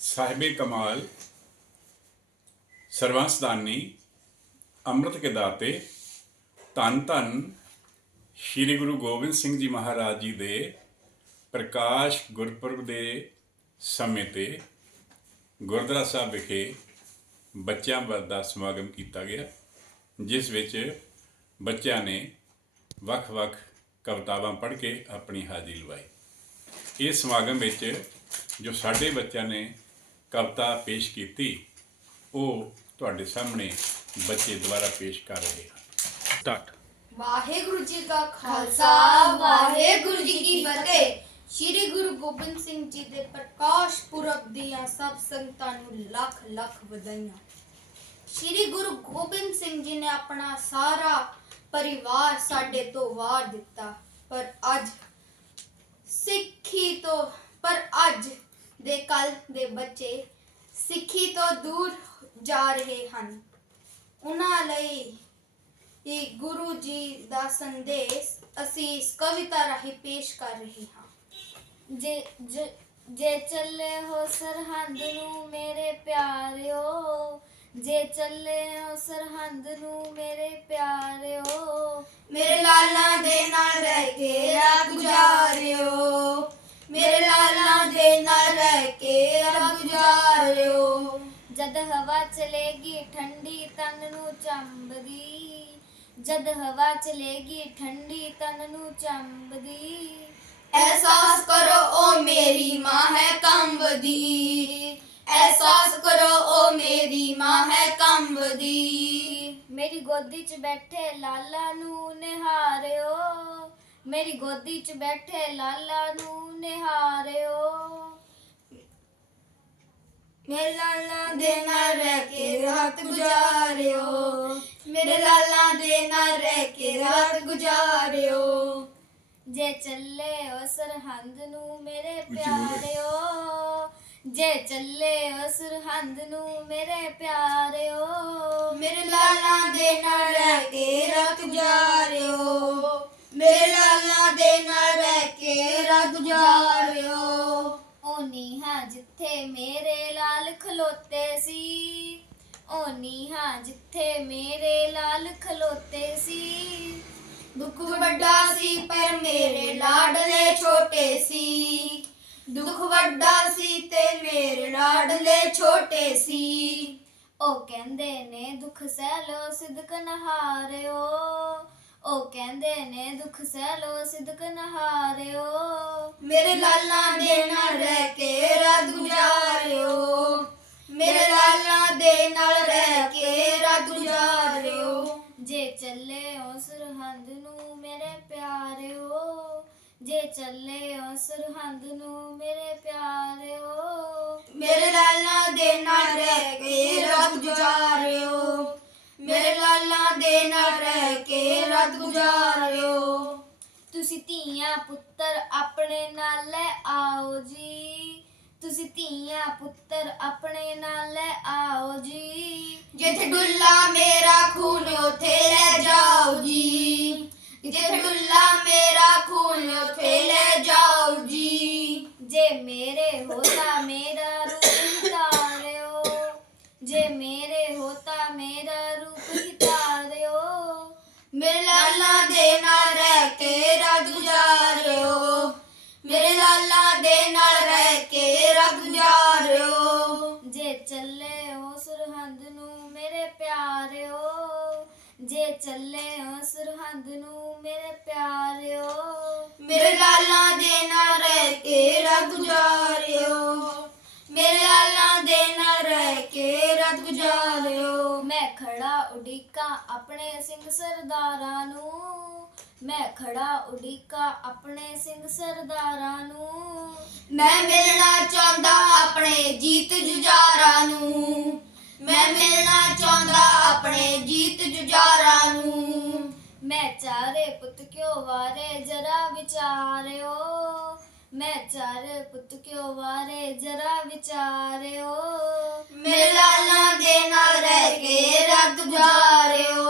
ਸਾਹਿਬੇ ਕਮਾਲ ਸਰਵੰਸਦਾਨੀ ਅੰਮ੍ਰਿਤ ਕੇ ਦਾਤੇ, ਧੰਨ ਧੰਨ ਸ੍ਰੀ ਗੁਰੂ ਗੋਬਿੰਦ ਸਿੰਘ ਜੀ ਮਹਾਰਾਜ ਜੀ ਦੇ ਪ੍ਰਕਾਸ਼ ਗੁਰਪੁਰਬ ਦੇ ਸਮੇਂ ਤੇ ਗੁਰਦੁਆਰਾ ਸਾਹਿਬ ਵਿਖੇ ਬੱਚਿਆਂ ਦਾ ਸਮਾਗਮ ਕੀਤਾ ਗਿਆ, ਜਿਸ ਵਿੱਚ ਬੱਚਿਆਂ ਨੇ ਵੱਖ-ਵੱਖ ਕਵਿਤਾਵਾਂ ਪੜ੍ਹ ਕੇ ਆਪਣੀ ਹਾਜ਼ਰੀ ਲਵਾਈ। ਇਸ ਸਮਾਗਮ ਵਿੱਚ ਜੋ ਸਾਡੇ ਬੱਚਿਆਂ ਨੇ ਕਵਿਤਾ ਪੇਸ਼ ਕੀਤੀ ਉਹ ਤੁਹਾਡੇ ਸਾਹਮਣੇ ਬੱਚੇ ਦੁਆਰਾ ਪੇਸ਼ ਕਰ ਰਹੇ ਹਨ। ਸਟਾਰਟ ਵਾਹਿਗੁਰੂ ਜੀ ਕਾ ਖਾਲਸਾ ਵਾਹਿਗੁਰੂ ਜੀ ਕੀ ਫਤਿਹ। ਸ੍ਰੀ ਗੁਰੂ ਗੋਬਿੰਦ ਸਿੰਘ ਜੀ ਦੇ ਪ੍ਰਕਾਸ਼ ਪੁਰਬ ਦੀਆਂ ਸਭ ਸੰਗਤਾਂ ਨੂੰ ਲੱਖ ਲੱਖ ਵਧਾਈਆਂ। ਸ੍ਰੀ ਗੁਰੂ ਗੋਬਿੰਦ ਸਿੰਘ ਜੀ ਨੇ ਆਪਣਾ ਸਾਰਾ ਪਰਿਵਾਰ ਸਾਡੇ ਤੋਂ ਵਾਰ ਦਿੱਤਾ ਪਰ ਅੱਜ ਸਿੱਖੀ ਤੋਂ ਪਰ ਅੱਜ ਦੇ ਕੱਲ ਦੇ ਬੱਚੇ ਸਿੱਖੀ ਤੋਂ ਦੂਰ ਜਾ ਰਹੇ ਹਨ। ਉਹਨਾਂ ਲਈ ਇਹ ਗੁਰੂ ਜੀ ਦਾ ਸੰਦੇਸ਼ ਅਸੀਂ ਇਸ ਕਵਿਤਾ ਰਾਹੀਂ ਪੇਸ਼ ਕਰ ਰਹੇ ਹਾਂ। ਜੇ ਜੇ- ਚੱਲੇ ਹੋ ਸਰਹੰਦ ਨੂੰ ਮੇਰੇ ਪਿਆਰਿਓ ਜੇ ਚੱਲੇ ਹੋ ਸਰਹੰਦ ਨੂੰ ਮੇਰੇ ਪਿਆਰਿਓ ਮੇਰੇ ਲਾਲਾਂ ਦੇ ਨਾਲ ਰਹਿ ਕੇ ਰਾਤ ਗੁਜ਼ਾਰਿਓ। ਨਾਲ ਰਹਿ ਕੇ ਰਾਤ ਗੁਜ਼ਾਰਿਓ ਜਦ ਹਵਾ ਚਲੇਗੀ ਠੰਡੀ ਤਨ ਨੂੰ ਚੰਬਦੀ। ਜਦ ਹਵਾ ਚਲੇਗੀ ਠੰਡੀ ਤਨ ਨੂੰ ਚੰਬਦੀ। ਅਹਿਸਾਸ ਕਰੋ ਉਹ ਮੇਰੀ ਮਾਂ ਹੈ ਕੰਬਦੀ। ਅਹਿਸਾਸ ਕਰੋ ਉਹ ਮੇਰੀ ਮਾਂ ਹੈ ਕੰਬਦੀ। ਮੇਰੀ ਗੋਦੀ 'ਚ ਬੈਠੇ ਲਾਲਾ ਨੂੰ ਨਿਹਾਰਿਓ। ਮੇਰੀ ਗੋਦੀ 'ਚ ਬੈਠੇ ਲਾਲਾ ਨੂੰ ਨਿਹਾਰਿਓ। ਮੇਰੇ ਲਾਲਾਂ ਦੇ ਨਾਲ ਰਹਿ ਕੇ ਰਾਤ ਗੁਜ਼ਾਰਿਓ। ਮੇਰੇ ਲਾਲਾਂ ਦੇ ਨਾਲ ਰਹਿ ਕੇ ਰਾਤ ਗੁਜ਼ਾਰਿਓ। ਜੇ ਚੱਲੇ ਓ ਸਰਹੰਦ ਨੂੰ ਮੇਰੇ ਪਿਆਰਿਓ ਜੇ ਚੱਲੇ ਓ ਸਰਹੰਦ ਨੂੰ ਮੇਰੇ ਪਿਆਰਿਓ ਮੇਰੇ ਲਾਲਾਂ ਦੇ ਨਾਲ ਰਹਿ ਕੇ ਰਾਤ ਗੁਜ਼ਾਰਿਓ। ਮੇਰੇ ਲਾਲਾਂ ਦੇ ਨਾਲ ਰਹਿ ਕੇ ਰਾਤ ਗੁਜ਼ਾਰਿਓ। ਓ ਨੀਹਾਂ ਜਿੱਥੇ ਮੇਰੇ ਲਾਲ ਖਲੋਤੇ ਸੀ। ਓ ਨੀਹਾਂ ਜਿੱਥੇ ਮੇਰੇ ਲਾਲ ਖਲੋਤੇ ਸੀ। ਦੁੱਖ ਵੱਡਾ ਸੀ ਪਰ ਮੇਰੇ ਲਾਡਲੇ ਛੋਟੇ ਸੀ। ਦੁੱਖ ਵੱਡਾ ਸੀ ਤੇ ਮੇਰੇ ਲਾਡਲੇ ਛੋਟੇ ਸੀ। ਉਹ ਕਹਿੰਦੇ ਨੇ ਦੁੱਖ ਸਹਿ ਲੋ ਸਿਦਕ ਨਹਾਰਿਓ। ਉਹ ਕਹਿੰਦੇ ਨੇ ਦੁੱਖ ਸਹਿ ਲੋ ਸਿਦਕ ਨਹਾਰਿਓ। ਮੇਰੇ ਲਾਲਾਂ ਦੇ ਨਾਲ ਰਹਿ ਕੇ ਰਾਤ ਗੁਜ਼ਾਰਿਓ ਜੇ ਚੱਲੇ ਓ ਸਰਹੰਦ ਨੂੰ ਮੇਰੇ ਪਿਆਰਿਓ ਮੇਰੇ ਲਾਲਾਂ ਦੇ ਨਾਲ ਰਹਿ ਕੇ ਰਾਤ ਗੁਜ਼ਾਰਿਓ। ਮੇਰੇ ਲਾਲਾਂ ਦੇ ਨਾਲ ਰਹਿ ਕੇ ਰਾਤ ਗੁਜ਼ਾਰਿਓ। ਤੁਸੀਂ ਧੀਆਂ ਪੁੱਤਰ ਆਪਣੇ ਨਾਲ ਲੈ ਆਓ ਜੀ। ਤੁਸੀਂ ਧੀਆਂ ਪੁੱਤਰ ਆਪਣੇ ਨਾਲ ਲੈ ਆਓ ਜੀ। ਜਿੱਥੇ ਡੁੱਲਾ ਮੇਰਾ ਖੂਨ ਉਥੇ ਲੈ ਜਾਓ ਜੀ। ਜਿੱਥੇ ਡੁੱਲਾ ਮੇਰਾ ਖੂਨ ਚੱਲੇ ਹੋ ਸਰਹੰਦ ਨੂੰ ਮੇਰੇ ਪਿਆਰਿਓ। ਜੇ ਚੱਲੇ ਹੋ ਸਰਹੰਦ ਨੂੰ ਮੇਰੇ ਪਿਆਰਿਓ। ਮੇਰੇ ਲਾਲਾਂ ਦੇ ਨਾਲ ਰਹਿ ਕੇ ਰਾਤ ਗੁਜ਼ਾਰਿਓ। ਮੇਰੇ ਲਾਲਾਂ ਦੇ ਨਾਲ ਰਹਿ ਕੇ ਰਾਤ ਗੁਜ਼ਾਰਿਓ। ਮੈਂ ਖੜਾ ਉਡੀਕਾਂ ਆਪਣੇ ਸਿੰਘ ਸਰਦਾਰਾਂ ਨੂੰ। ਮੈਂ ਖੜਾ ਉਡੀਕਾਂ ਆਪਣੇ ਸਿੰਘ ਸਰਦਾਰਾਂ ਨੂੰ। ਮੈਂ ਮਿਲਣਾ ਚਾਹੁੰਦਾ ਆਪਣੇ ਜੀਤ ਜੁਝਾਰਾਂ ਮੈਂ ਮਿਲਣਾ ਚਾਹੁੰਦਾ ਆਪਣੇ ਜੀਤ ਜੁਝਾਰਾਂ ਨੂੰ। ਮੈਂ ਚਾਰੇ ਪੁੱਤ ਕਿਉ ਵਾਰੇ ਜਰਾ ਵਿਚਾਰਿਓ। ਮੈਂ ਚਾਰੇ ਪੁੱਤ ਕਿਉ ਵਾਰੇ ਜਰਾ ਵਿਚਾਰਿਓ। ਮੇਰੇ ਲਾਲਾਂ ਦੇ ਨਾਲ ਰਹਿ ਕੇ ਰਾਤ ਗੁਜ਼ਾਰਿਓ।